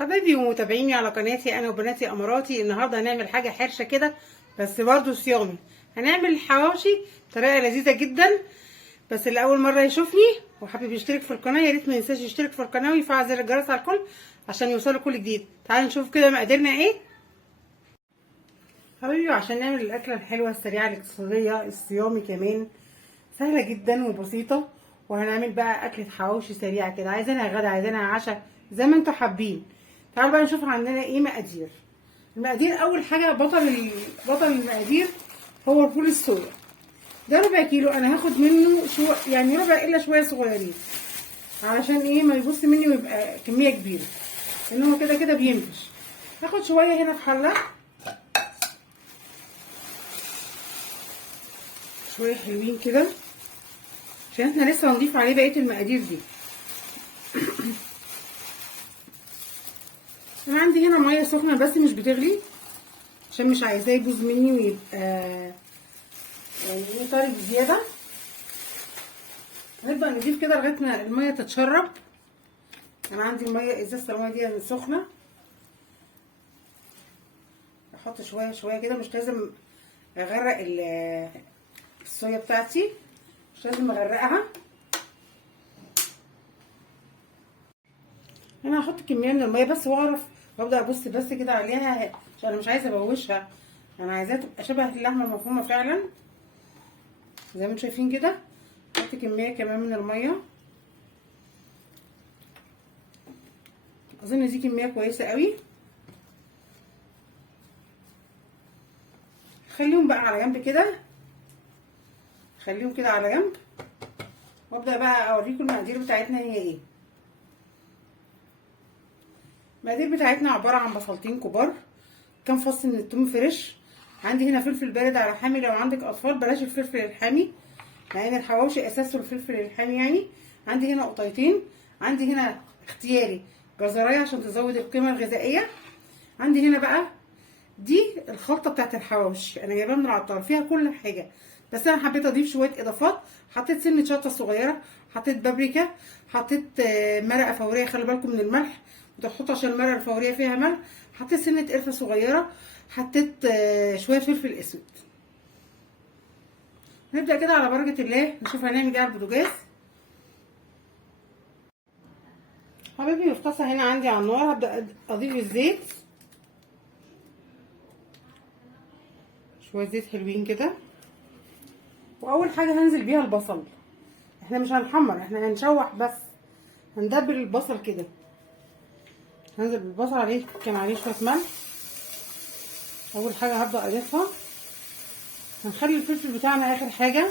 حبايبي ومتابعيني على قناتي انا وبناتي اماراتي. النهارده هنعمل حاجه حرشه كده بس برضو صيامي. هنعمل حواوشي بطريقه لذيذه جدا. بس اللي اول مره يشوفني وحابب يشترك في القناه يا ريت ما ينساش يشترك في القناه ويفعل زر الجرس على الكل عشان يوصلوا كل جديد. تعالوا نشوف كده مقاديرنا ايه حبايبي. عشان نعمل الاكله الحلوه السريعه الاقتصاديه الصيامي كمان سهله جدا وبسيطه. وهنعمل بقى اكله حواوشي سريعه كده، عايزينها غدا عايزينها عشاء زي ما انتوا حابين. تعالوا بقى نشوف عندنا ايه مقادير. المقادير اول حاجه بطل المقادير هو الفول الصويا. ده ربع كيلو، انا هاخد منه يعني ربع الا شويه صغيرين علشان ايه ما يبص مني ويبقى كميه كبيره لان هو كده كده بينفش. هاخد شويه هنا في حله، شويه حلوين كده عشان احنا لسه هنضيف عليه بقيه المقادير دي. انا عندي هنا ميه سخنه بس مش بتغلي عشان مش عايزاه يبوظ مني ويبقى يعني ايه طري بزياده. هنبدا نضيف كده لغايه ما الميه تتشرب. انا عندي الميه ازازه الميه دي سخنه، احط شويه شويه كده، مش لازم اغرق الصويا بتاعتي، مش لازم اغرقها. انا هحط كميه من الميه بس واعرف وابدا ابص بس كده عليها عشان انا مش عايزه ابوشها، انا عايزاها تبقى شبه اللحمه المفرومه فعلا زي ما انتم شايفين كده. احط كميه كمان من الميه، اظن دي كميه كويسه قوي. خليهم بقى على جنب كده، خليهم كده على جنب وابدا بقى اوريكم المقادير بتاعتنا هي ايه. المقادير بتاعتنا عباره عن بصلتين كبار، كام فص من الثوم فريش، عندي هنا فلفل بارد على حامي، لو عندك اطفال بلاش الفلفل الحامي لان الحواوشي اساسه الفلفل الحامي يعني. عندي هنا قطيتين، عندي هنا اختياري جزرايه عشان تزود القيمه الغذائيه. عندي هنا بقى دي الخلطه بتاعت الحواوشي، انا جايباها من العطار فيها كل حاجه بس انا حبيت اضيف شويه اضافات. حطيت سنه شطه صغيره، حطيت بابريكا، حطيت مرقه فوريه، خلي بالكم من الملح وتحطوا عشان المرقه الفوريه فيها ملح. حطيت سنه قرفه صغيره، حطيت شويه فلفل اسود. نبدا كده على بركه الله نشوف هنعمل ايه على البوتاجاز. حبيبي في طاسه هنا عندي على النار هبدا اضيف الزيت، شويه زيت حلوين كده. واول حاجه هنزل بيها البصل، احنا مش هنحمر احنا هنشوح بس، هندبل البصل كده. هنزل بالبصل عليه كان عليه شويه ملح. اول حاجه هبدا اضيفها، هنخلي الفلفل بتاعنا اخر حاجه.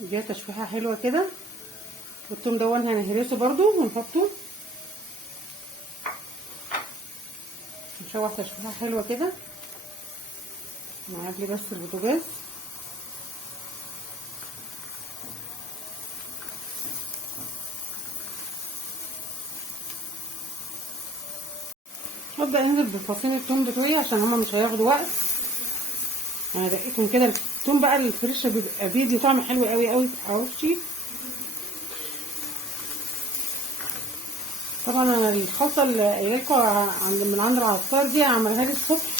دي تشويحه حلوه كده. والثوم دون هنهرسه برضو ونحطه، نشوح تشويحه حلوه كده. نعلي بس البوتاجاز. هبدا انزل بفصين الثوم بتوعي عشان هما مش هياخدوا وقت. انا دقيقهم كده. الثوم بقى الفريش بيبقى بيدي طعم حلو قوي قوي في الحواوشي. طبعا انا الخلطه اللي قايله لكم من عند العطار دي عملها لي الصبح،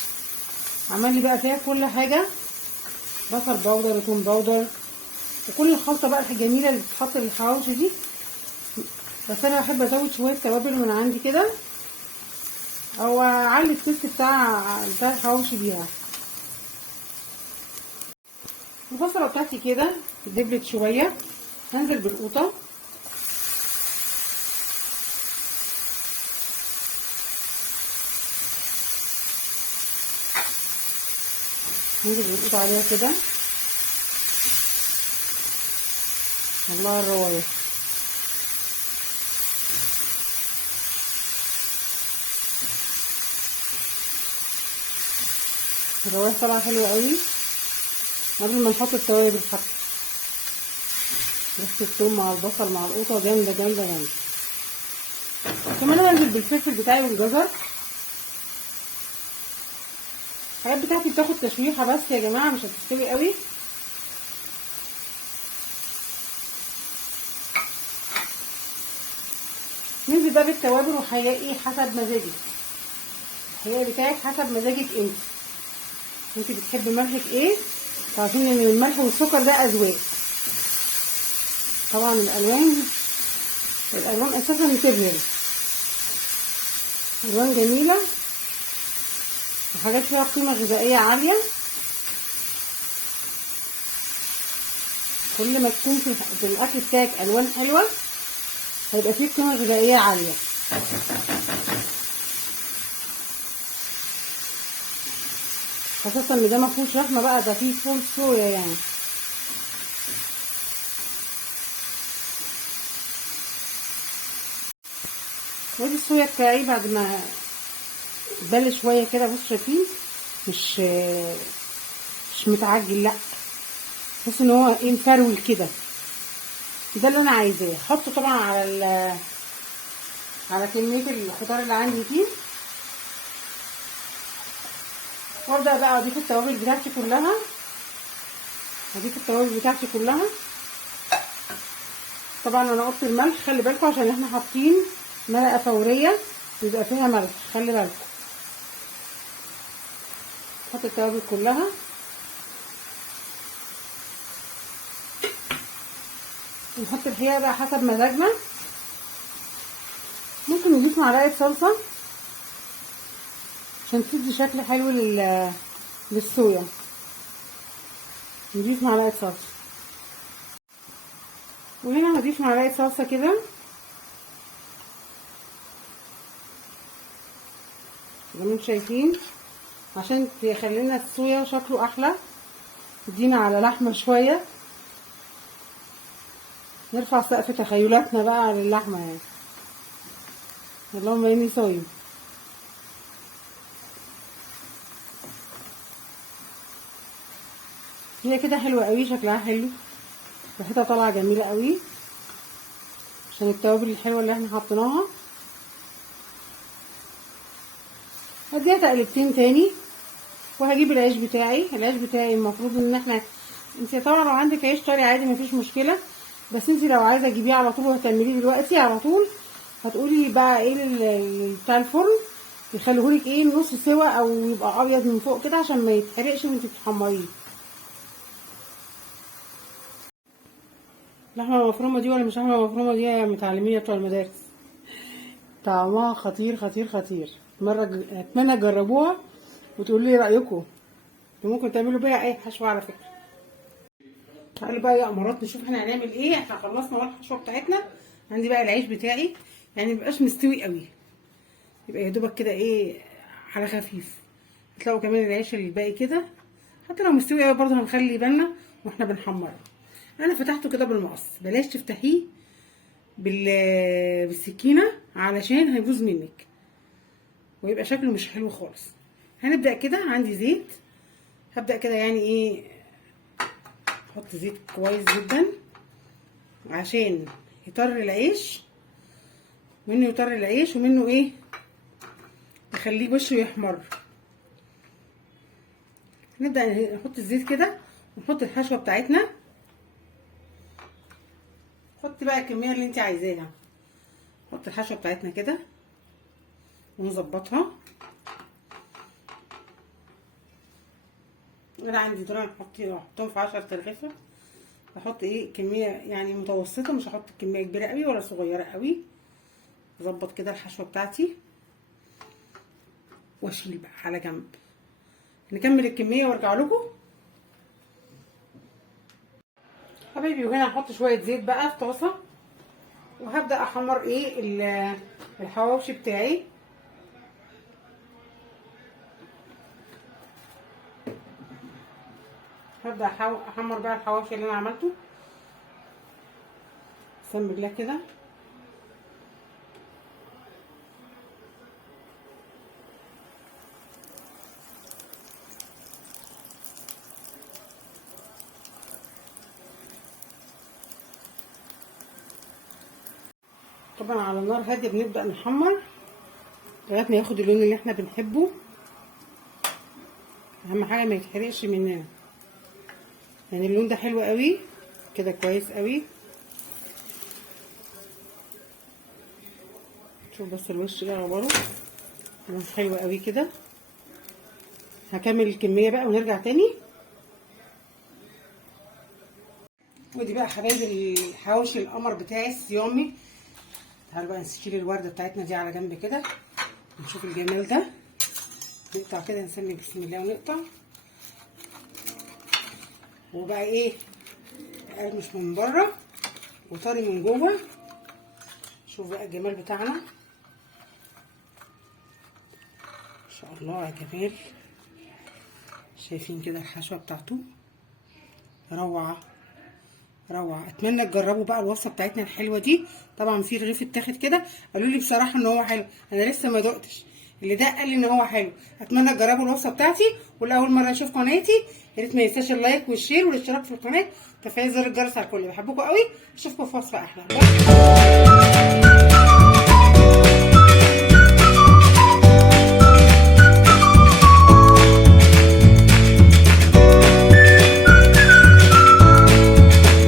عمل لي بقى فيها كل حاجه، بصل باودر وثوم باودر وكل الخلطه بقى الجميله اللي بتتحط للحواوشي دي. بس انا بحب ازود شويه توابل من عندي كده او اعلي التست بتاع الحواوشي بيها. البصله بتاعتي كده دبلت شويه، هنزل بالقوطه هنزل بالقوطه عليها كده. الله الروايح. الروايح طالعه حلوه قوي قبل ما نحط التوابل. حتى ريحه الثوم مع البصل مع القوطه جامده جامده جامده. كمان هنزل بالفلفل بتاعي والجزر. الحاجات بتاعتي بتاخد تشويحه بس يا جماعه مش هتستوي قوي. ننزل بقى بالتوابل وهيلاقي حسب مزاجك، الحقيقة بتاعك حسب مزاجك انت بتحبي ملحك ايه. عارفين ان الملح والسكر ده اذواق. طبعا الالوان اساسا بتبهر، الوان جميله وحاجات فيها قيمه غذائيه عاليه. كل ما تكون في الاكل بتاعك الوان حلوه هيبقى فيه قيمه غذائيه عاليه. خاصه ان ده مفهوش رحمه بقى، ده فيه فول صويا يعني. وادي الصويا بتاعي بعد ما بل شويه كده. بص شايفين مش متعجل، لا بص ان هو ايه مفرول كده. ده اللي انا عايزاه. احطه طبعا على كميه الخضار اللي عندي فيه، وابدا بقى اضيف التوابل بتاعتي كلها. طبعا انا قلت الملح، خلي بالكم عشان احنا حاطين مرقه فوريه بيبقى فيها ملح، خلي بالكم. نحط التوابل كلها ونحط الحقيقه بقى حسب مزاجنا. ممكن نضيف معلقه صلصه عشان تدي شكل حلو للصويا. نضيف معلقه صلصه، وهنا هضيف معلقه صلصه كده زي ما انتم شايفين عشان تخلينا الصويا شكله احلى، تدينا على لحمه شويه، نرفع سقف تخيلاتنا بقى على اللحمه يعني. اللهم اني صايم. هي كده حلوه قوي، شكلها حلو، ريحتها طالعه جميله قوي عشان التوابل الحلوه اللي احنا حطيناها. هديها تقلبتين تاني وهجيب العيش بتاعي. المفروض ان احنا، انت طبعا لو عندك عيش طري عادي مفيش مشكله، بس انت لو عايزه تجيبيه على طول وهتعمليه دلوقتي على طول، هتقولي بقى ايه بتاع الفرن يخليهولك ايه نص سوا او يبقى ابيض من فوق كده عشان ما يتحرقش وانت بتحمريه. لحمه مفرومه دي ولا مش لحمه مفرومه دي يا متعلمين بتوع المدارس؟ طعمها خطير خطير خطير. اتمنى تجربوها وتقولوا لي رايكم. ممكن تعملوا بيها اي حشوه على فكره. تعالوا بقى يا امارات نشوف احنا هنعمل ايه. احنا خلصنا الحشوه بتاعتنا. عندي بقى العيش بتاعي، يعني ميبقاش مستوي قوي، يبقى يا دوبك كده ايه على خفيف. هتلاقوا كمان العيش الباقي كده، حتى لو مستوي قوي برضه هنخلي بالنا واحنا بنحمره. انا فتحته كده بالمقص، بلاش تفتحيه بالسكينه علشان هيبوظ منك ويبقى شكله مش حلو خالص. هنبدا كده. عندي زيت، هبدا كده يعني ايه احط زيت كويس جدا عشان يطر العيش، منه يطر العيش ومنه ايه يخليه وشه يحمر. نبدا نحط الزيت كده ونحط الحشوه بتاعتنا. حطي بقى الكميه اللي انت عايزاها. نحط الحشوه بتاعتنا كده ونظبطها. انا عندي دول هحطهم في 10 ترغيفه. هحط ايه كميه يعني متوسطه، مش هحط كميه كبيره قوي ولا صغيره قوي. اظبط كده الحشوه بتاعتي واشيل بقى على جنب. نكمل الكميه وارجع لكم حبايبي. وهنا هحط شويه زيت بقى في طاسه وهبدا احمر ايه الحواوشي بتاعي. هبدا احمر بقى الحواوشي اللي انا عملته. بسم الله كده. طبعا على نار هاديه بنبدا نحمر لغايه ما ياخد اللون اللي احنا بنحبه. اهم حاجه ما يتحرقش مننا، يعني اللون ده حلو قوي كده، كويس قوي. شوف بس الوش ده عباره حلو قوي كده. هكمل الكميه بقى ونرجع تاني. ودي بقى حبايبي الحواوشي القمر بتاعي الصيامي. تعالوا بقى نشيل الورده بتاعتنا دي على جنب كده ونشوف الجمال ده. نقطع كده، نسمي بسم الله ونقطع. وبقى ايه، مقرمش من بره وطري من جوه. شوف بقى الجمال بتاعنا ما شاء الله يا جمال. شايفين كده الحشوه بتاعته روعه روعه. اتمنى تجربوا بقى الوصفه بتاعتنا الحلوه دي. طبعا في رغيف اتاخد كده قالوا لي بصراحه ان هو حلو، انا لسه ما دقتش، اللي ده قال لي ان هو حلو. اتمنى تجربوا الوصفه بتاعتي. ولاول مره اشوف قناتي يا ريت ما ينساش اللايك والشير والاشتراك في القناه، تفعيل زر الجرس على الكل. بحبكم قوي، اشوفكم في وصفه احلى.